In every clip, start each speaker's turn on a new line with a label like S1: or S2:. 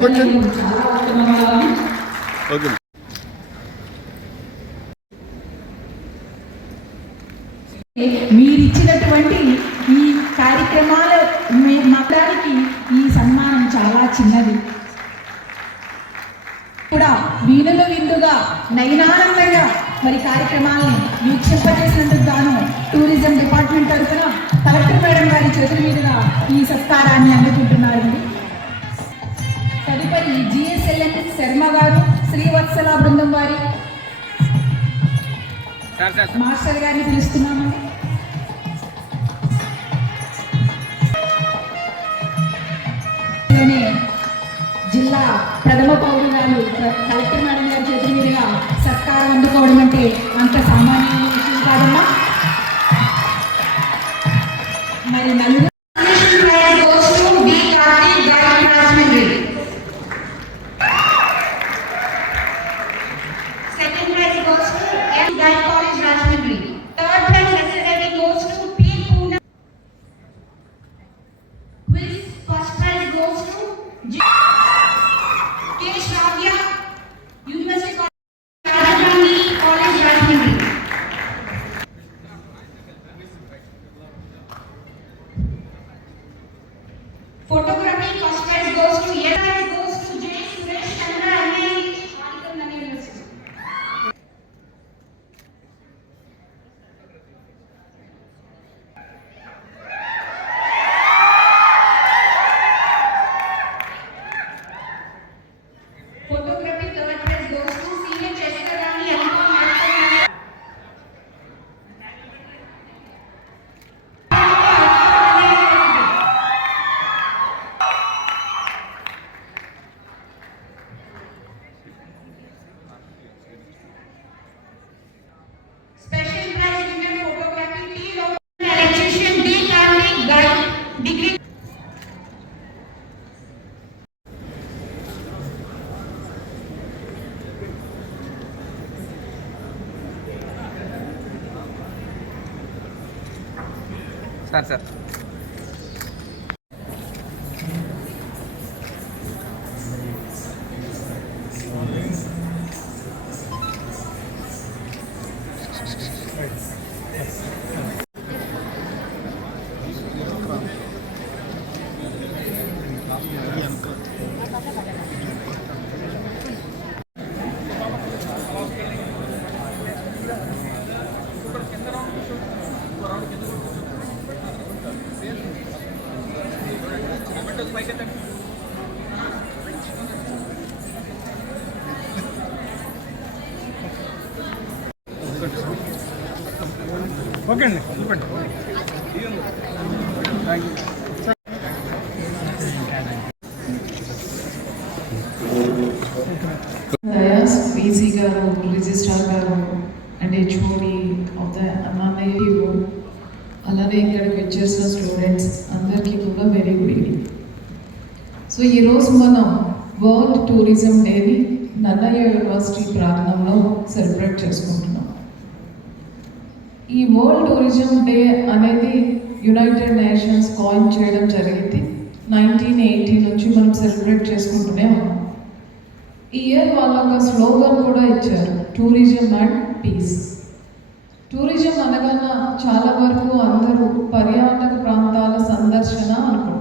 S1: ఉత్తమవాదం
S2: okay.
S1: మీరిచ్చినటువంటి ఈ కార్యక్రమాల మే- మొత్తానికి ఈ సన్మానం చాలా చిన్నది. కూడా వీణులు విందుగా నయనానందంగా మరి కార్యక్రమాలను వీక్షింపజేసినందుకు గాను టూరిజం డిపార్ట్మెంట్ తరఫున కలెక్టర్ మేడం గారి చేతుల మీదుగా ఈ సత్కారాన్ని తదుపరి జిఎస్ఎల్ఎన్ శర్మ గారు శ్రీవత్సల బృందం వారి మాస్టర్ గారిని పిలుస్తున్నామండి లోనే జిల్లా ప్రథమ పౌరురాలు ప్ర- కలెక్టర్ మేడం గారి చేతుల మీదుగా సత్కారం అందుకోవడం అంటే అంత సామాన్యమైన
S3: ఓకే అండి ఇవ్వండి
S4: Yes, VC గారు రిజిస్ట్రార్ గారు. అండ్ హెచ్ఓడి ఆఫ్ ద అలానే ఇక్కడికి వచ్చేసిన స్టూడెంట్స్ అందరూ కూడా వెరీ గుడ్ ఈవినింగ్ సో ఈరోజు మనం వరల్డ్ టూరిజం డేని నన్నయ్య యూనివర్సిటీ ప్రాంతంలో సెలబ్రేట్ చేసుకుంటున్నాం. ఈ వరల్డ్ టూరిజం డే అనేది యునైటెడ్ నేషన్స్ కాయిన్ చేయడం జరిగింది. నైన్టీన్ ఎయిటీ నుంచి మనం సెలబ్రేట్ చేసుకుంటూనే ఉన్నాం. ఈ ఇయర్ వాళ్ళు ఒక స్లోగన్ కూడా ఇచ్చారు టూరిజం అండ్ పీస్ టూరిజం అనగానే చాలా వరకు అందరూ పర్యాటక ప్రాంతాల సందర్శన అనుకుంటారు.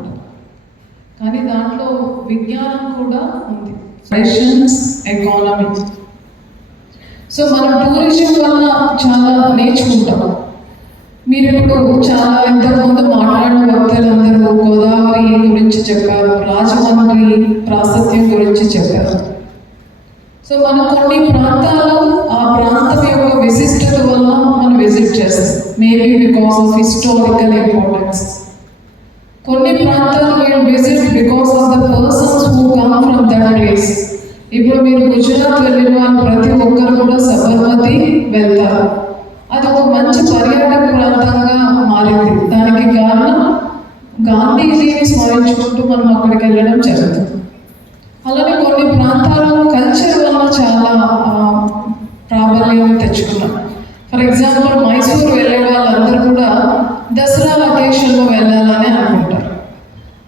S4: కానీ దాంట్లో విజ్ఞానం కూడా ఉంది. ఎకానమీ సో మనం టూరిజం వల్ల చాలా నేర్చుకుంటాం. మీరు ఇప్పుడు చాలా ఇంతకుముందు మాట్లాడిన వ్యక్తులందరూ గోదావరి గురించి చెప్పారు రాజమండ్రి ప్రాశస్త్యం గురించి చెప్పారు. సో మనం కొన్ని ప్రాంతాలు ఆ ప్రాంతం యొక్క విశిష్టత వల్ల మనం విజిట్ చేస్తాం. Maybe because of historical importance కొన్ని ప్రాంతాలు మీరు visit because of the persons who come from that place ఇప్పుడు మీరు గుజరాత్ వెళ్ళిన వాళ్ళు ప్రతి ఒక్కరు కూడా సబర్మతి వెళ్తారు అది ఒక మంచి పర్యాటక ప్రాంతంగా మారింది దానికి కారణం గాంధీజీని స్మరించుకుంటూ మనం అక్కడికి వెళ్ళడం జరుగుతుంది అలానే కొన్ని ప్రాంతాల్లో కల్చర్ వల్ల చాలా ఆ, ప్రాబల్యం తెచ్చుకున్నాం ఫర్ ఎగ్జాంపుల్ మైసూర్ వెళ్ళే వాళ్ళందరూ కూడా దసరా లొకేషన్లో వెళ్ళాలని అనుకుంటారు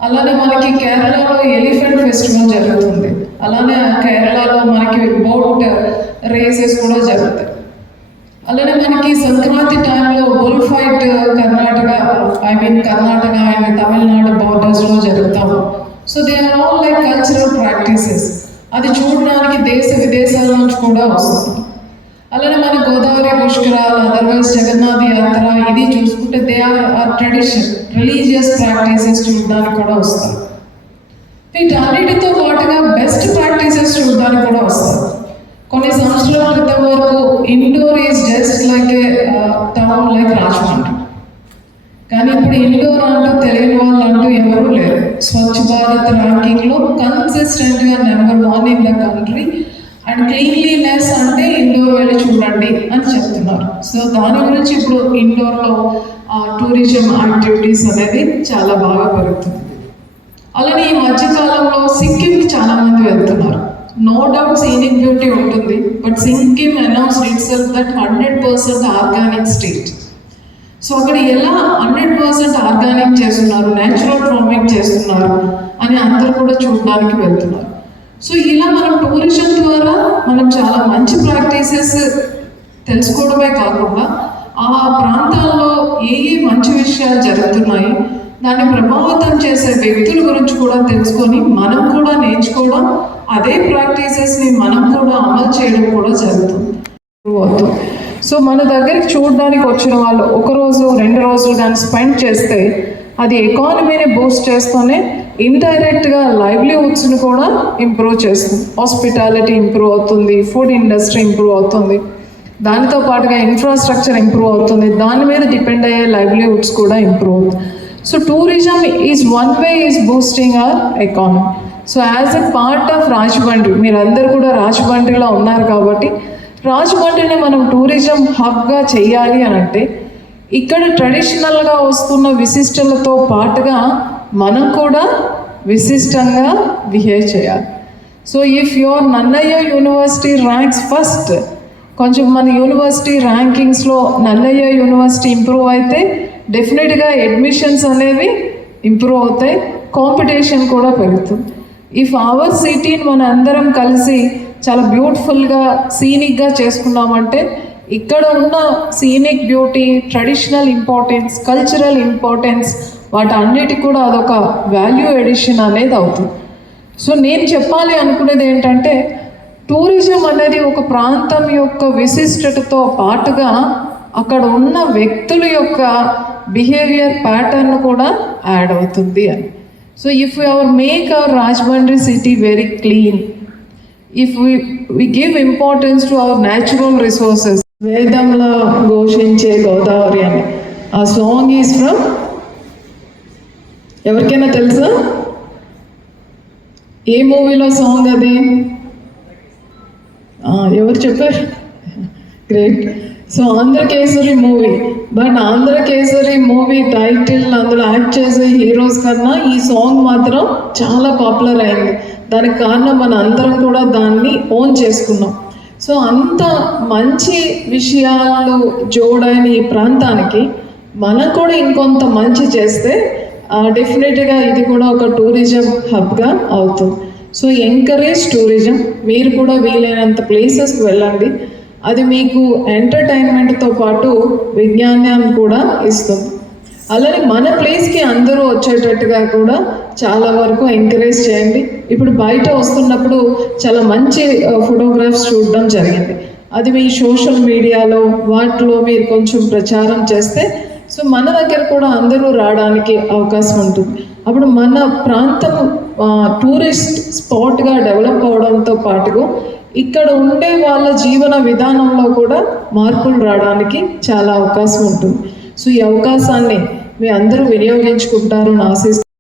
S4: అలానే మనకి కేరళలో ఎలిఫెంట్ ఫెస్టివల్ జరుగుతుంది. అలానే కేరళలో మనకి బోట్ రేసెస్ కూడా జరుగుతాయి. అలానే మనకి సంక్రాంతి టైంలో bull fight Karnataka I mean Karnataka and Tamil Nadu బార్డర్స్లో జరుగుతాము so they are all like cultural practices అది చూడడానికి దేశ విదేశాల నుంచి కూడా వస్తుంది. అలానే మన గోదావరి పుష్కరాలు అదర్వైజ్ జగన్నాథ్ యాత్ర ఇది చూసుకుంటే they are are tradition religious practices చూడడానికి కూడా వస్తారు. వీటన్నిటితో పాటుగా బెస్ట్ ప్రాక్టీసెస్ చూడడానికి కూడా వస్తాయి. కొన్ని సంవత్సరాల క్రితం వరకు Indore is just like a town like Rajahmundry కానీ ఇప్పుడు ఇండోర్ అంటూ తెలియని వాళ్ళు అంటూ ఎవరూ లేరు. స్వచ్ఛ భారత్ ర్యాంకింగ్లో కన్సిస్టెంట్గా number one in the country and cleanliness అంటే ఇండోర్ వెళ్ళి చూడండి అని చెప్తున్నారు. సో దాని గురించి ఇప్పుడు ఇండోర్లో టూరిజం యాక్టివిటీస్ అనేది చాలా బాగా పెరుగుతుంది. అలానే ఈ మధ్యకాలంలో సిక్కింకి చాలా మంది వెళ్తున్నారు. నో డౌట్ సీనిక్ బ్యూటీ ఉంటుంది but Sikkim announce itself that hundred percent organic state so అక్కడ ఎలా హండ్రెడ్ పర్సెంట్ ఆర్గానిక్ చేస్తున్నారు న్యాచురల్ ఫార్మింగ్ చేస్తున్నారు అని అందరూ కూడా చూడడానికి వెళ్తున్నారు. సో ఇలా మనం టూరిజం ద్వారా మనం చాలా మంచి ప్రాక్టీసెస్ తెలుసుకోవడమే కాకుండా ఆ ప్రాంతాల్లో ఏ ఏ మంచి విషయాలు జరుగుతున్నాయి దాన్ని ప్రభావితం చేసే వ్యక్తుల గురించి కూడా తెలుసుకొని మనం కూడా నేర్చుకోవడం అదే ప్రాక్టీసెస్ని మనం కూడా అమలు చేయడం కూడా జరుగుతుంది. సో మన దగ్గరికి చూడడానికి వచ్చిన వాళ్ళు ఒక రోజు రెండు రోజులు దాన్ని స్పెండ్ చేస్తే అది ఎకానమీని బూస్ట్ చేస్తూనే ఇండైరెక్ట్గా లైవ్లీహుడ్స్ని కూడా ఇంప్రూవ్ చేస్తుంది. హాస్పిటాలిటీ ఇంప్రూవ్ అవుతుంది ఫుడ్ ఇండస్ట్రీ ఇంప్రూవ్ అవుతుంది. దానితో పాటుగా ఇన్ఫ్రాస్ట్రక్చర్ ఇంప్రూవ్ అవుతుంది. దాని మీద డిపెండ్ అయ్యే లైవ్లీహుడ్స్ కూడా ఇంప్రూవ్ అవుతుంది. So tourism is one way is boosting our economy so as a part of Rajahmundry మీరందరూ కూడా రాజమండ్రిలో ఉన్నారు కాబట్టి రాజమండ్రిని మనం టూరిజం హబ్గా చేయాలి అని అంటే ఇక్కడ ట్రెడిషనల్గా వస్తున్న విశిష్టలతో పాటుగా మనం కూడా విశిష్టంగా బిహేవ్ చేయాలి. So if your Nannaya university ranks first కొంచెం మన యూనివర్సిటీ ర్యాంకింగ్స్లో నల్లయ్య యూనివర్సిటీ ఇంప్రూవ్ అయితే డెఫినెట్గా అడ్మిషన్స్ అనేవి ఇంప్రూవ్ అవుతాయి. కాంపిటీషన్ కూడా పెరుగుతుంది. ఇఫ్ అవర్ సిటీని మన అందరం కలిసి చాలా బ్యూటిఫుల్గా సీనిక్గా చేసుకున్నామంటే ఇక్కడ ఉన్న scenic beauty traditional importance cultural importance వాటన్నిటికి కూడా అదొక వాల్యూ ఎడిషన్ అనేది అవుతుంది. సో నేను చెప్పాలి అనుకునేది ఏంటంటే టూరిజం అనేది ఒక ప్రాంతం యొక్క విశిష్టతతో పాటుగా అక్కడ ఉన్న వ్యక్తుల యొక్క బిహేవియర్ ప్యాటర్న్ కూడా యాడ్ అవుతుంది అని. So if our make our Rajahmundry city very clean if we give importance to our natural resources వేదంలో ఘోషించే గోదావరి అని. ఆ సాంగ్ ఈజ్ ఫ్రమ్ ఎవరికైనా తెలుసా? ఏ మూవీలో సాంగ్ అది? ఎవరు చెప్పారు? Great so Andhra Kesari movie but Andhra Kesari movie title అందులో యాక్ట్ చేసే హీరోస్ కన్నా ఈ సాంగ్ మాత్రం చాలా పాపులర్ అయింది. దానికి కారణం మన అందరం కూడా దాన్ని ఓన్ చేసుకున్నాం. సో అంత మంచి విషయాలు జోడైన ఈ ప్రాంతానికి మనం కూడా ఇంకొంత మంచి చేస్తే డెఫినెట్గా ఇది కూడా ఒక టూరిజం హబ్గా అవుతుంది. సో ఎంకరేజ్ టూరిజం మీరు కూడా వీలైనంత ప్లేసెస్కి వెళ్ళండి. అది మీకు ఎంటర్టైన్మెంట్తో పాటు విజ్ఞానాన్ని కూడా ఇస్తుంది. అలానే మన ప్లేస్కి అందరూ వచ్చేటట్టుగా కూడా చాలా వరకు ఎంకరేజ్ చేయండి. ఇప్పుడు బయట వస్తున్నప్పుడు చాలా మంచి ఫోటోగ్రాఫ్స్ చూడడం జరిగింది. అది మీ సోషల్ మీడియాలో వాటిలో మీరు కొంచెం ప్రచారం చేస్తే
S5: సో మన దగ్గర కూడా అందరూ రావడానికి అవకాశం ఉంటుంది. అప్పుడు మన ప్రాంతం టూరిస్ట్ స్పాట్గా డెవలప్ అవడంతో పాటుగా ఇక్కడ ఉండే వాళ్ళ జీవన విధానంలో కూడా మార్పులు రావడానికి చాలా అవకాశం ఉంటుంది. సో ఈ అవకాశాన్ని మీ అందరూ వినియోగించుకుంటారని ఆశిస్తున్నాను